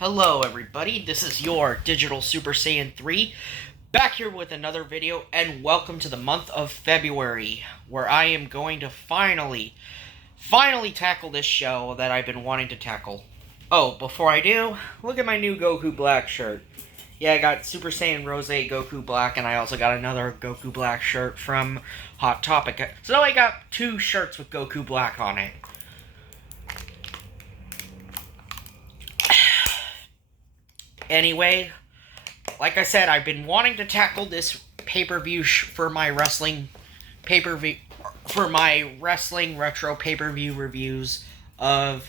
Hello everybody, this is your Digital Super Saiyan 3, back here with another video, and welcome to the month of February, where I am going to finally tackle this show that I've been wanting to tackle. Oh, before I do, look at my new Goku Black shirt. Yeah, I got Super Saiyan Rose Goku Black, and I also got another Goku Black shirt from Hot Topic. So now I got two shirts with Goku Black on it. Anyway, like I said, I've been wanting to tackle this pay-per-view for my wrestling pay-per-view for my wrestling retro pay-per-view reviews of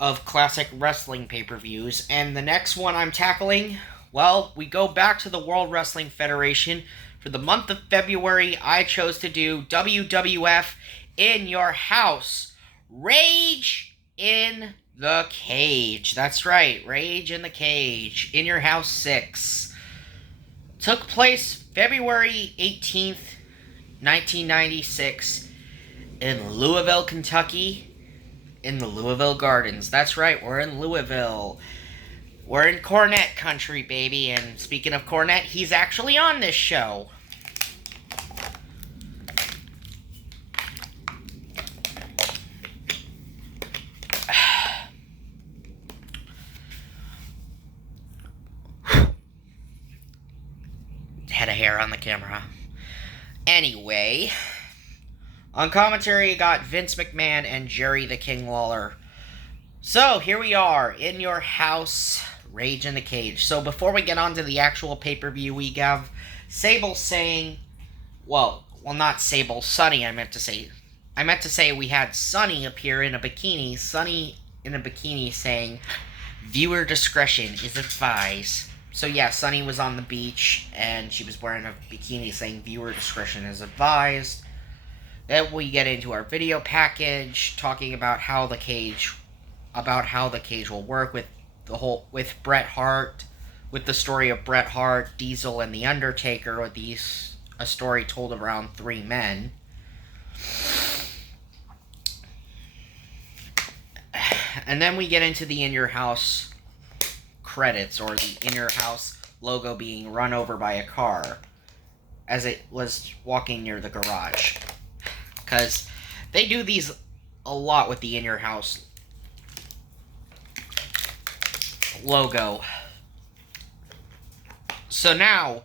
classic wrestling pay-per-views, and the next one I'm tackling, well, we go back to the World Wrestling Federation. For the month of February, I chose to do WWF In Your House, Rage in the Cage. That's right, Rage in the Cage. In Your House 6. Took place February 18th, 1996 in Louisville, Kentucky, in the Louisville Gardens. That's right, we're in Louisville. We're in Cornette country, baby. And speaking of Cornette, he's actually on this show. Head of hair on the camera. Anyway, on commentary, you got Vince McMahon and Jerry the King Lawler. So, here we are, In Your House, Rage in the Cage. So, before we get on to the actual pay-per-view, we have Sable saying, well, not Sable, Sunny, I meant to say we had Sunny appear in a bikini. Sunny in a bikini saying, viewer discretion is advised. So yeah, Sunny was on the beach, and she was wearing a bikini saying with discretion is advised. Then we get into our video package, talking about how the cage will work with Bret Hart, with the story of Bret Hart, Diesel, and The Undertaker, with a story told around three men. And then we get into the In Your House credits, or the In Your House logo being run over by a car as it was walking near the garage. Because they do these a lot with the In Your House logo. So now,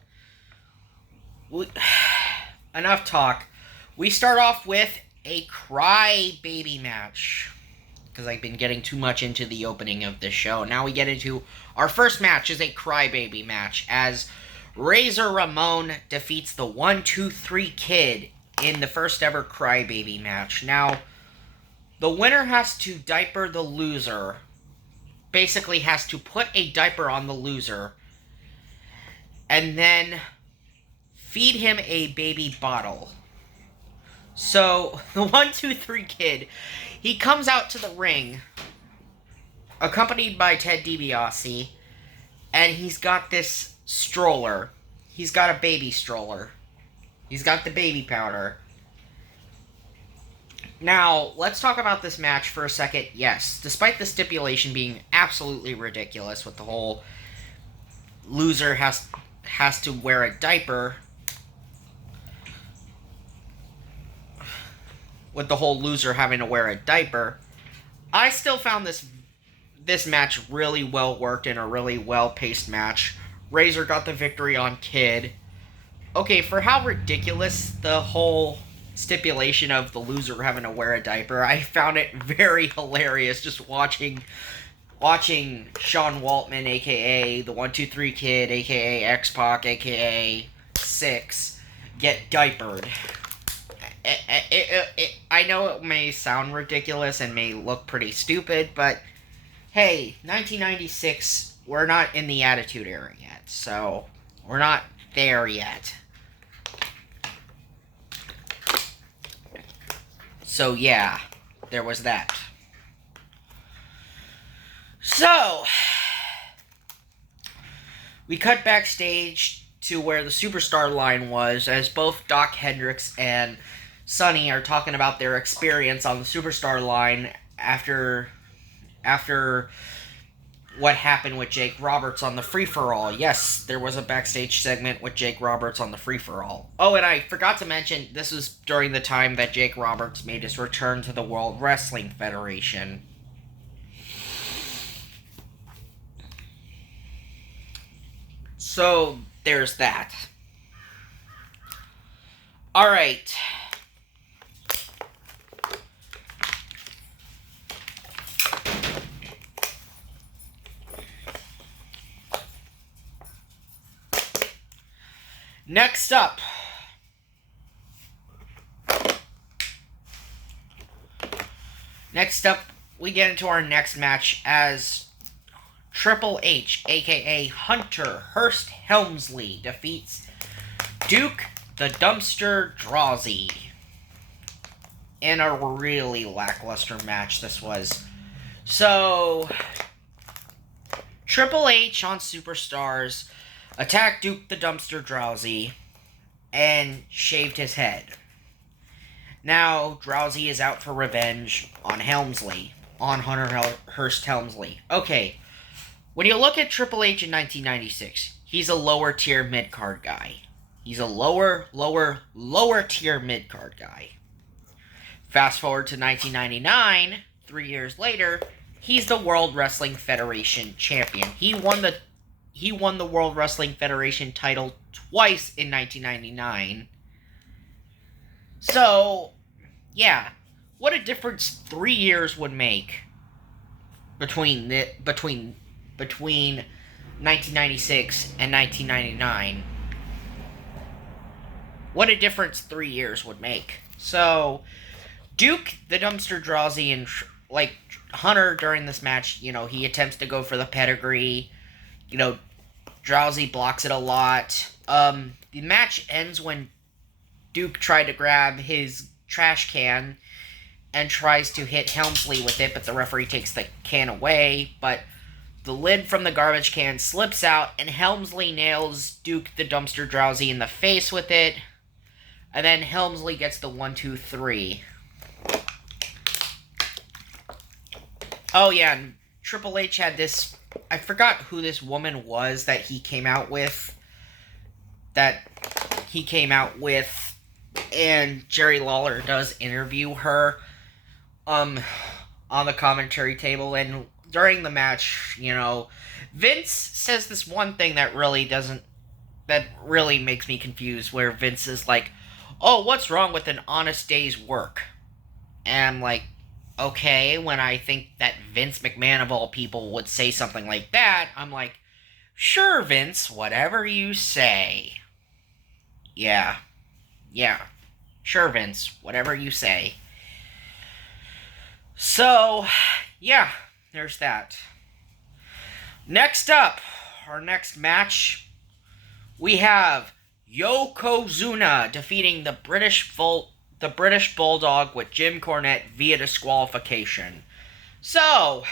enough talk. We start off with a cry-baby match, because I've been getting too much into the opening of this show. Now we get into our first match, is a crybaby match, as Razor Ramon defeats the 1-2-3 Kid in the first ever crybaby match. Now, the winner has to diaper the loser, basically has to put a diaper on the loser, and then feed him a baby bottle. So, the 1-2-3 Kid, he comes out to the ring, accompanied by Ted DiBiase, and he's got this stroller. He's got a baby stroller. He's got the baby powder. Now, let's talk about this match for a second. Yes, despite the stipulation being absolutely ridiculous, with the whole loser has to wear a diaper, with the whole loser having to wear a diaper, I still found this match really well worked and a really well paced match. Razor got the victory on Kid. Okay, for how ridiculous the whole stipulation of the loser having to wear a diaper, I found it very hilarious just watching Sean Waltman, aka the 1-2-3 Kid, aka X-Pac, aka Six, get diapered. I know it may sound ridiculous and may look pretty stupid, but hey, 1996, we're not in the Attitude Era yet, so we're not there yet. So yeah, there was that. So, we cut backstage to where the Superstar line was, as both Doc Hendricks and Sunny are talking about their experience on the Superstar line after what happened with Jake Roberts on the free-for-all. Yes, there was a backstage segment with Jake Roberts on the free-for-all. Oh, and I forgot to mention, this was during the time that Jake Roberts made his return to the World Wrestling Federation. So, there's that. Alright. Next up, we get into our next match as Triple H, aka Hunter Hearst Helmsley, defeats Duke the Dumpster Droese in a really lackluster match this was. So, Triple H on Superstars attacked Duke the Dumpster Droese and shaved his head. Now, Droese is out for revenge on Helmsley, on Hunter Hearst Helmsley. Okay, when you look at Triple H in 1996, he's a lower tier mid-card guy. He's a lower tier mid-card guy. Fast forward to 1999, 3 years later, he's the World Wrestling Federation champion. He won the World Wrestling Federation title twice in 1999. So, yeah, what a difference 3 years would make between 1996 and 1999. What a difference 3 years would make. So, Duke the Dumpster Droese and Hunter during this match, he attempts to go for the pedigree. Droese blocks it a lot. The match ends when Duke tried to grab his trash can and tries to hit Helmsley with it, but the referee takes the can away. But the lid from the garbage can slips out, and Helmsley nails Duke the Dumpster Droese in the face with it. And then Helmsley gets the 1, 2, 3. Oh, yeah, and Triple H had this... I forgot who this woman was that he came out with. And Jerry Lawler does interview her on the commentary table. And during the match, Vince says this one thing that really makes me confused, where Vince is like, "Oh, what's wrong with an honest day's work?" And I'm like, okay, when I think that Vince McMahon of all people would say something like that, I'm like, sure, Vince, whatever you say. Yeah, sure, Vince, whatever you say. So, yeah, there's that. Next up, our next match, we have Yokozuna defeating the British Bulldog with Jim Cornette via disqualification. So,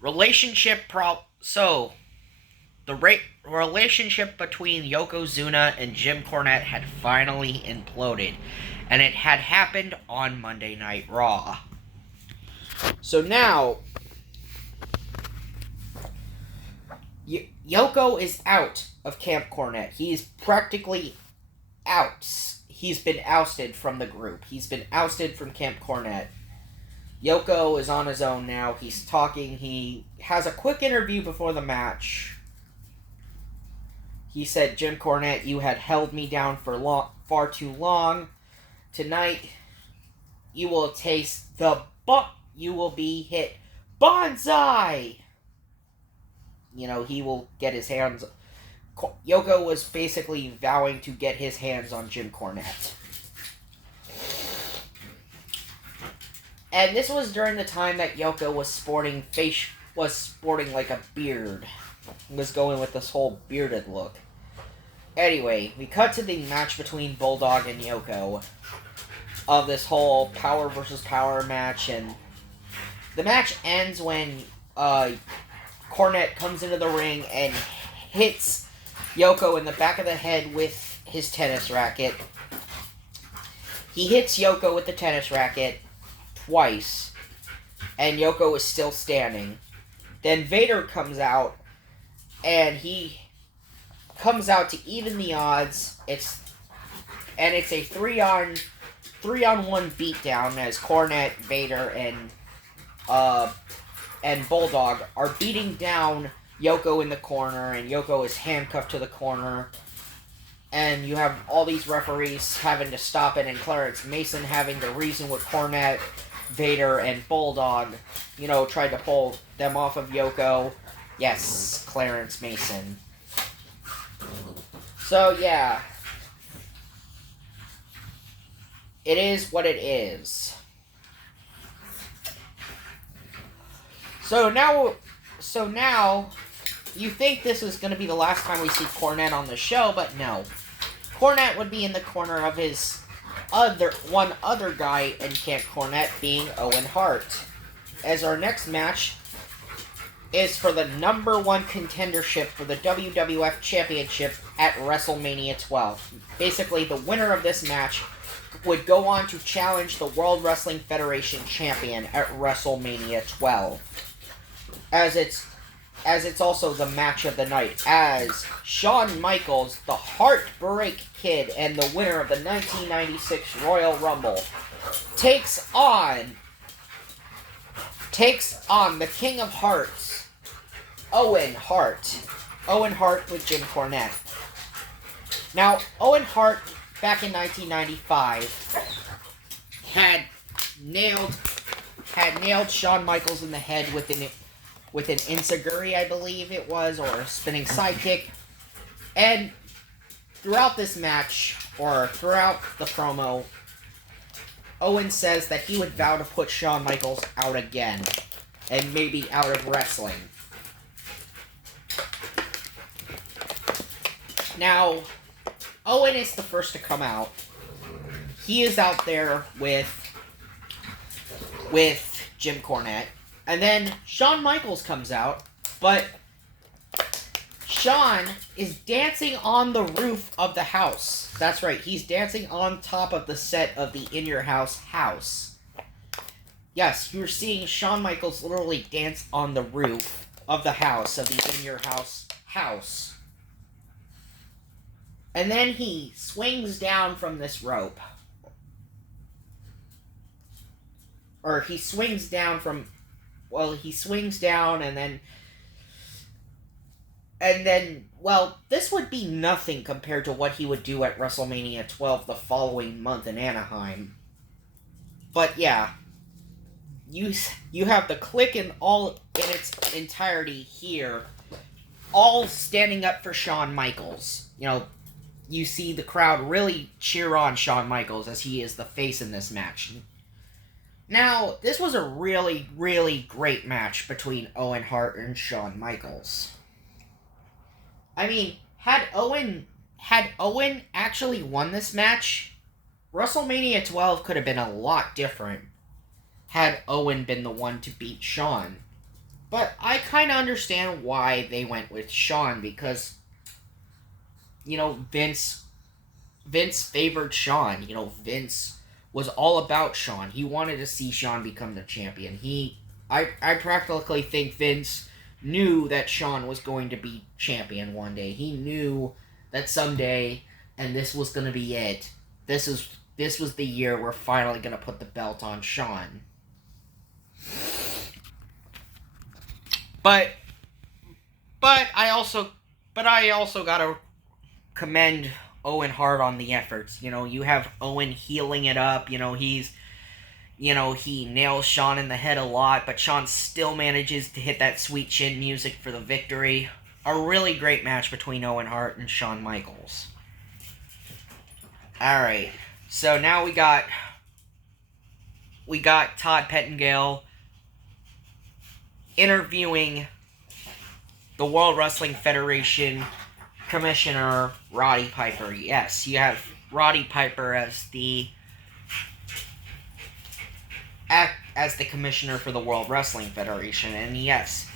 relationship between Yokozuna and Jim Cornette had finally imploded, and it had happened on Monday Night Raw. So now, Yoko is out of Camp Cornette. He is practically out. He's been ousted from the group. He's been ousted from Camp Cornette. Yoko is on his own now. He's talking. He has a quick interview before the match. He said, "Jim Cornette, you had held me down for far too long. Tonight, you will taste you will be hit bonsai." He will get his hands... Yoko was basically vowing to get his hands on Jim Cornette. And this was during the time that Yoko was sporting like a beard. Was going with this whole bearded look. Anyway, we cut to the match between Bulldog and Yoko of this whole power versus power match, and the match ends when Cornette comes into the ring and hits Yoko in the back of the head with his tennis racket. He hits Yoko with the tennis racket twice. and Yoko is still standing. Then Vader comes out, and he comes out to even the odds. It's a 3-on-1 beatdown as Cornette, Vader, and Bulldog are beating down Yoko in the corner, and Yoko is handcuffed to the corner. And you have all these referees having to stop it, and Clarence Mason having to reason with Cornette, Vader, and Bulldog, tried to pull them off of Yoko. Yes, Clarence Mason. So, yeah. It is what it is. So now, you think this is going to be the last time we see Cornette on the show, but no. Cornette would be in the corner of his one other guy in Camp Cornette, being Owen Hart. As our next match is for the number 1 contendership for the WWF Championship at WrestleMania 12. Basically, the winner of this match would go on to challenge the World Wrestling Federation champion at WrestleMania 12. As it's also the match of the night, as Shawn Micheals, the Heartbreak Kid and the winner of the 1996 Royal Rumble, takes on the King of Hearts, Owen Hart. Owen Hart with Jim Cornette. Now, Owen Hart, back in 1995, had nailed Shawn Micheals in the head with an enziguri, I believe it was, or a spinning sidekick. And throughout this match, or throughout the promo, Owen says that he would vow to put Shawn Micheals out again, and maybe out of wrestling. Now, Owen is the first to come out. He is out there with Jim Cornette. And then Shawn Micheals comes out, but Shawn is dancing on the roof of the house. That's right, he's dancing on top of the set of the In Your House house. Yes, you're seeing Shawn Micheals literally dance on the roof of the house, of the In Your House house. And then he swings down from this rope. Or he swings down from... Well, he swings down and then, well, this would be nothing compared to what he would do at WrestleMania 12 the following month in Anaheim. But yeah, you have the Clique in its entirety here, all standing up for Shawn Micheals. You see the crowd really cheer on Shawn Micheals as he is the face in this match. Now, this was a really, really great match between Owen Hart and Shawn Micheals. I mean, had Owen actually won this match, WrestleMania 12 could have been a lot different had Owen been the one to beat Shawn. But I kind of understand why they went with Shawn, because, Vince favored Shawn. Vince was all about Shawn. He wanted to see Shawn become the champion. I practically think Vince knew that Shawn was going to be champion one day. He knew that someday, and this was going to be it. This was the year we're finally going to put the belt on Shawn. But I also gotta commend Owen Hart on the efforts. You have Owen healing it up. He nails Shawn in the head a lot, but Shawn still manages to hit that sweet chin music for the victory. A really great match between Owen Hart and Shawn Micheals. Alright, so now we got Todd Pettengill interviewing the World Wrestling Federation Commissioner Roddy Piper. Yes, you have Roddy Piper as the commissioner for the World Wrestling Federation, and yes,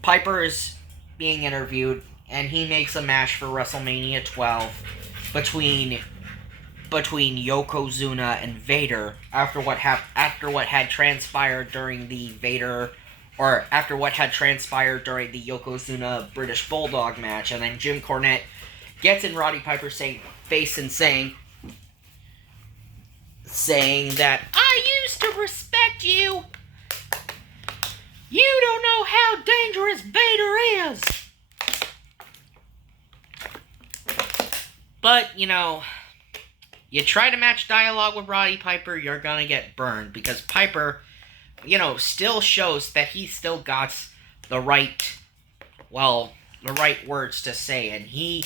Piper is being interviewed, and he makes a match for WrestleMania 12 between between Yokozuna and Vader after what had transpired during the Yokozuna British Bulldog match, and then Jim Cornette gets in Roddy Piper's face and saying that I used to respect you. You don't know how dangerous Vader is. But, you try to match dialogue with Roddy Piper, you're gonna get burned. Because Piper, still shows that he still got the right words to say. And he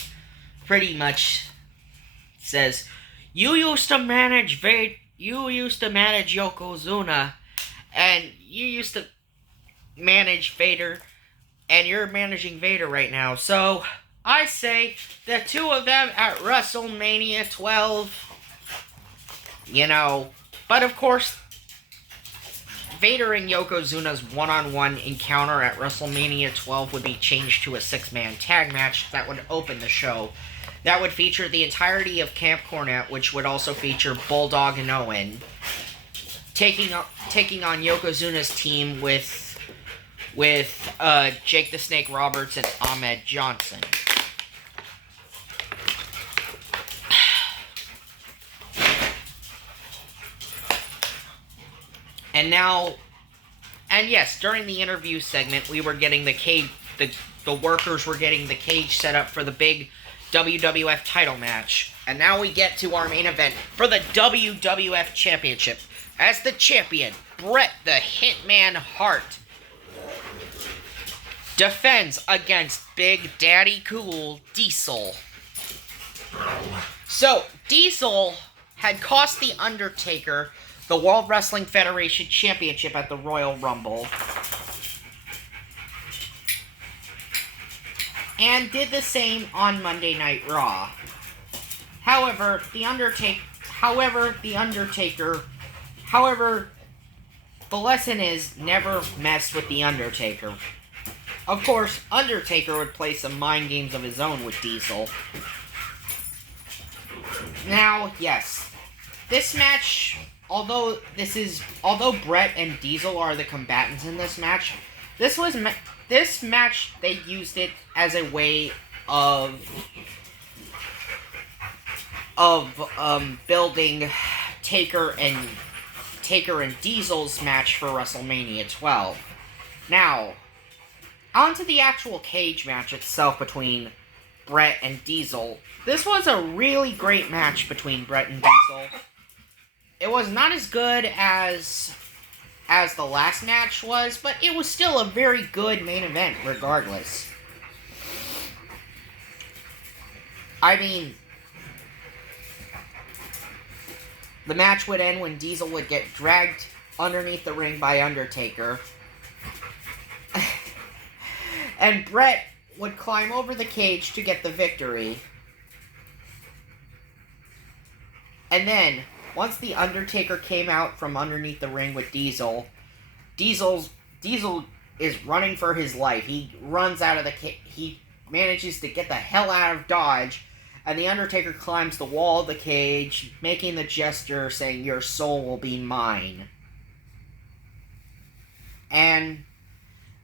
pretty much says, you used to manage Yokozuna, and you used to manage Vader, and you're managing Vader right now. So, I say the two of them at WrestleMania 12, but of course, Vader and Yokozuna's one-on-one encounter at WrestleMania 12 would be changed to a 6-man tag match that would open the show. That would feature the entirety of Camp Cornette, which would also feature Bulldog and Owen, taking on Yokozuna's team with Jake the Snake Roberts and Ahmed Johnson. And yes, during the interview segment, we were getting the workers were getting the cage set up for the big WWF title match. And now we get to our main event for the WWF Championship. As the champion, Bret the Hitman Hart defends against Big Daddy Cool Diesel. So, Diesel had cost The Undertaker the World Wrestling Federation Championship at the Royal Rumble, and did the same on Monday Night Raw. However, the lesson is never mess with The Undertaker. Of course, Undertaker would play some mind games of his own with Diesel. Now, yes, this match, although Bret and Diesel are the combatants in this match, this match, they used it as a way of building Taker and Diesel's match for WrestleMania 12. Now, onto the actual cage match itself between Bret and Diesel. This was a really great match between Bret and Diesel. It was not as good as the last match was, but it was still a very good main event regardless. I mean, the match would end when Diesel would get dragged underneath the ring by Undertaker. And Bret would climb over the cage to get the victory. And then, once the Undertaker came out from underneath the ring with Diesel is running for his life. He runs out of the cage. He manages to get the hell out of Dodge, and the Undertaker climbs the wall of the cage, making the gesture saying, "Your soul will be mine." And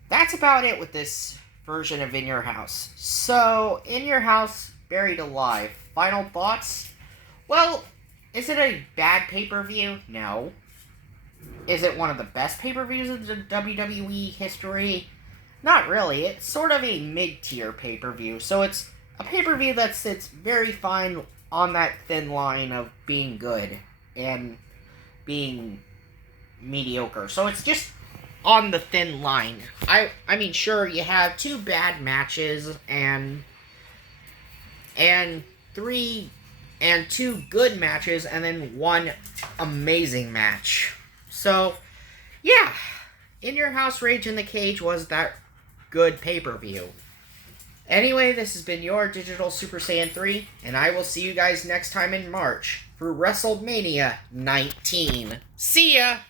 that's about it with this version of In Your House. So, In Your House, Buried Alive. Final thoughts? Well, is it a bad pay-per-view? No. Is it one of the best pay-per-views of the WWE history? Not really. It's sort of a mid-tier pay-per-view. So it's a pay-per-view that sits very fine on that thin line of being good and being mediocre. So it's just on the thin line. I mean, sure, you have 2 bad matches and 2 good matches, and then 1 amazing match. So, yeah, In Your House, Rage in the Cage was that good pay-per-view. Anyway, this has been your Digital Super Saiyan 3, and I will see you guys next time in March for WrestleMania 19. See ya!